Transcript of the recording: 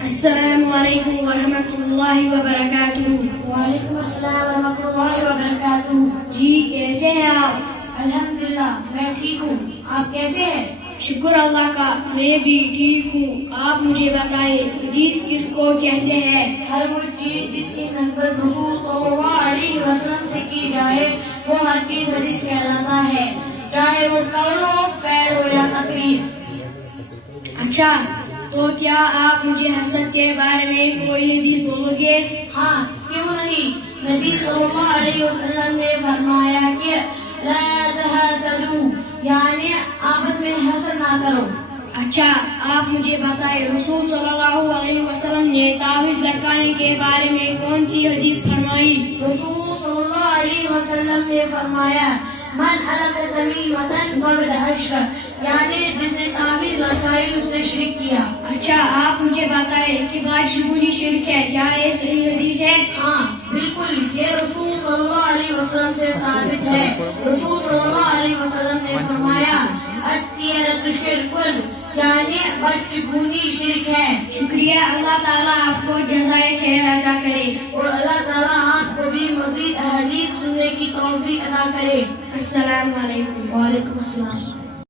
السلام علیکم ورحمۃ اللہ وبرکاتہ۔ وعلیکم السلام ورحمۃ اللہ وبرکاتہ۔ جی کیسے ہیں آپ؟ الحمدللہ میں ٹھیک ہوں، آپ کیسے ہیں؟ شکر اللہ کا، میں بھی ٹھیک ہوں۔ آپ مجھے بتائیں حدیث کس کو کہتے ہیں؟ ہر وہ چیز جس کی نسبت رسول صلی اللہ علیہ وسلم سے کی جائے وہ حدیث کہلاتا ہے، چاہے وہ قول ہو، فعل ہو یا تقریر۔ اچھا، تو کیا آپ مجھے حسد کے بارے میں کوئی حدیث بولو گے؟ ہاں کیوں نہیں، نبی صلی اللہ علیہ وسلم نے فرمایا کہ لا تحاسدوا، یعنی آپس میں حسد نہ کرو۔ اچھا، آپ مجھے بتائیں رسول صلی اللہ علیہ وسلم نے تعویذ لٹکانے کے بارے میں کون سی حدیث فرمائی؟ رسول صلی اللہ علیہ وسلم نے فرمایا من علق تمیمۃ فقد اشرک، یعنی جس نے تعویذ لٹکائی اس نے شرک کیا۔ اچھا، آپ مجھے بتائیں کہ بدشگونی شرک ہے، کیا یہ صحیح حدیث ہے؟ ہاں بالکل، یہ رسول صلی اللہ علیہ وسلم سے ثابت ہے۔ رسول صلی اللہ علیہ وسلم نے فرمایا الطیرۃ شرک، یعنی بدشگونی شرک ہے۔ شکریہ، اللہ تعالیٰ آپ کو جزائے خیر عطا کرے۔ اور اللہ تعالیٰ آپ کو بھی مزید احادیث سننے کی توفیق عطا کرے۔ السلام علیکم۔ وعلیکم السلام۔